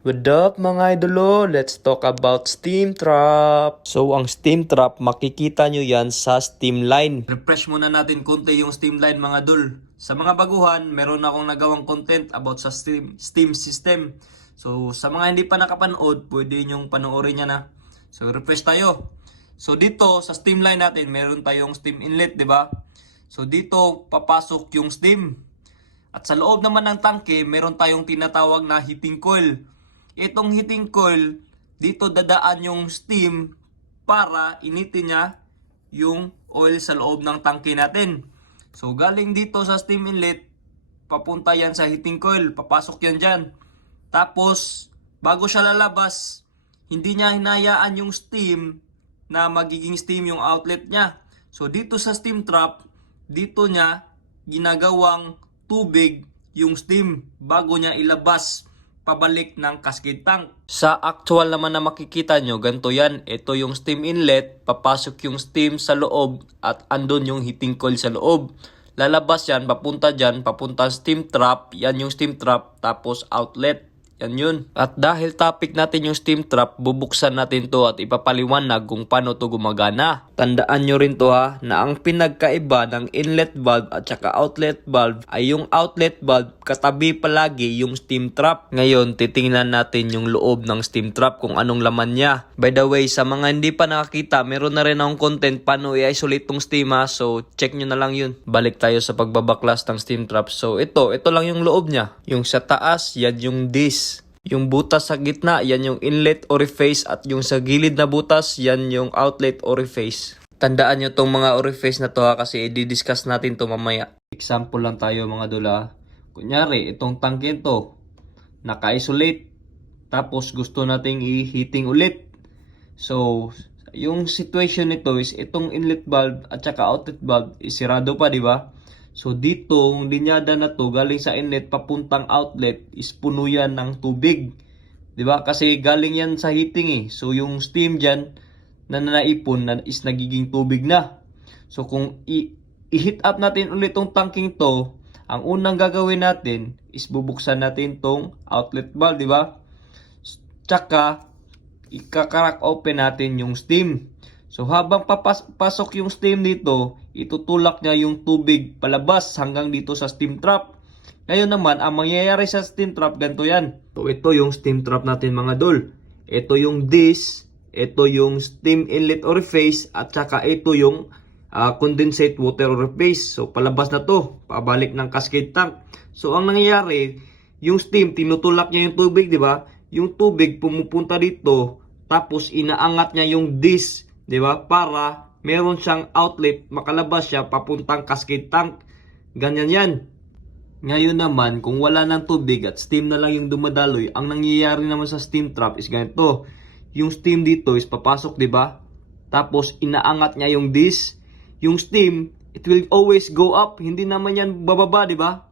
What up mga idolo? Let's talk about steam trap. So ang steam trap, makikita nyo yan sa steam line. Refresh muna natin konti yung steam line mga idol. Sa mga baguhan, meron akong nagawang content about sa steam system. So sa mga hindi pa nakapanood, pwede nyong panoorin yan na. So refresh tayo. So dito sa steam line natin, meron tayong steam inlet, di ba? So dito papasok yung steam. At sa loob naman ng tangke, meron tayong tinatawag na heating coil. Itong heating coil, dito dadaan yung steam para initin niya yung oil sa loob ng tangke natin. So galing dito sa steam inlet, papunta yan sa heating coil, papasok yan dyan. Tapos, bago siya lalabas, hindi niya hinayaan yung steam na magiging steam yung outlet niya. So dito sa steam trap, dito niya ginagawang tubig yung steam bago niya ilabas pabalik ng cascade tank. Sa actual naman na makikita nyo, ganito yan. Ito yung steam inlet, papasok yung steam sa loob at andun yung heating coil sa loob. Lalabas yan, papunta dyan, papunta steam trap. Yan yung steam trap, tapos outlet. Yan yun. At dahil topic natin yung steam trap, bubuksan natin to at ipapaliwanag kung paano to gumagana. Tandaan nyo rin to ha, na ang pinagkaiba ng inlet valve at saka outlet valve ay yung outlet valve katabi palagi yung steam trap. Ngayon, titingnan natin yung loob ng steam trap kung anong laman niya. By the way, sa mga hindi pa nakakita, meron na rin akong content paano i-isolate tong steam ha. So, check nyo na lang yun. Balik tayo sa pagbabaklas ng steam trap. So, ito lang yung loob niya. Yung sa taas, yan yung disc. Yung butas sa gitna, yan yung inlet orifice at yung sa gilid na butas, yan yung outlet orifice. Tandaan nyo tong mga orifice na to ha, kasi i-discuss natin to mamaya. Example lang tayo mga dula. Kunyari, itong tangke to, naka-isolate. Tapos gusto nating i-heating ulit. So, yung situation nito is itong inlet valve at saka outlet valve is sirado pa, di ba? So dito, yung linyada na to galing sa inlet papuntang outlet is puno yan ng tubig. 'Di ba? Kasi galing yan sa heating eh. So yung steam diyan na naipon na is nagiging tubig na. So kung i-heat up natin ulit tong tanking to, ang unang gagawin natin is bubuksan natin tong outlet valve, 'di ba? Tsaka ika-crack open natin yung steam. So habang papasok yung steam dito, itutulak niya yung tubig palabas hanggang dito sa steam trap. Ngayon naman, ang mangyayari sa steam trap, ganito yan. So ito yung steam trap natin mga dol. Ito yung disc, ito yung steam inlet orifice, at saka ito yung condensate water orifice. So palabas na to, pabalik ng cascade tank. So ang nangyayari, yung steam, tinutulak niya yung tubig, di ba? Yung tubig pumupunta dito, tapos inaangat niya yung disc, 'di ba? Para meron siyang outlet, makalabas siya papuntang cascade tank. Ganyan 'yan. Ngayon naman, kung wala ng tubig at steam na lang yung dumadaloy, ang nangyayari naman sa steam trap is ganito. Yung steam dito is papasok, 'di ba? Tapos inaangat niya yung disc. Yung steam, it will always go up, hindi naman 'yan bababa, 'di ba?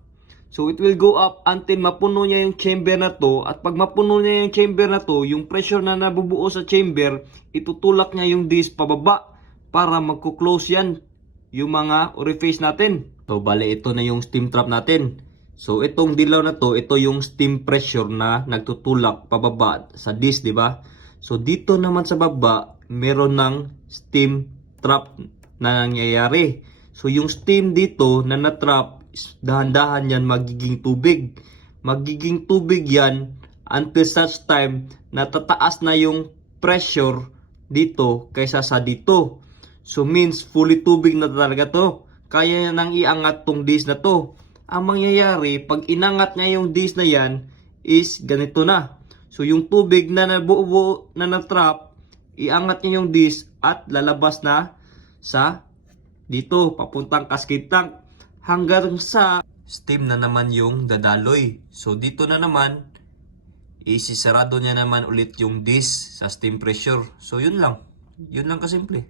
So it will go up until mapuno niya yung chamber na to. At pag mapuno niya yung chamber na to, yung pressure na nabubuo sa chamber, itutulak niya yung disc pababa para magko-close yan yung mga orifice natin. So bale, ito na yung steam trap natin. So itong dilaw na to, ito yung steam pressure na nagtutulak pababa sa disc, di ba? So dito naman sa baba, meron ng steam trap na nangyayari. So yung steam dito na na-trap, dahan-dahan yan magiging tubig. Magiging tubig yan until such time na tataas na yung pressure dito kaysa sa dito. So means fully tubig na talaga to. Kaya niya nang iangat tong disc na to. Ang mangyayari, pag inangat niya yung disc na yan, is ganito na. So yung tubig na nabuo na na-trap, iangat niya yung disc at lalabas na sa dito, papuntang cascade tank. Hanggang sa steam na naman yung dadaloy. So dito na naman, isisarado niya naman ulit yung disc sa steam pressure. So yun lang. Yun lang kasimple.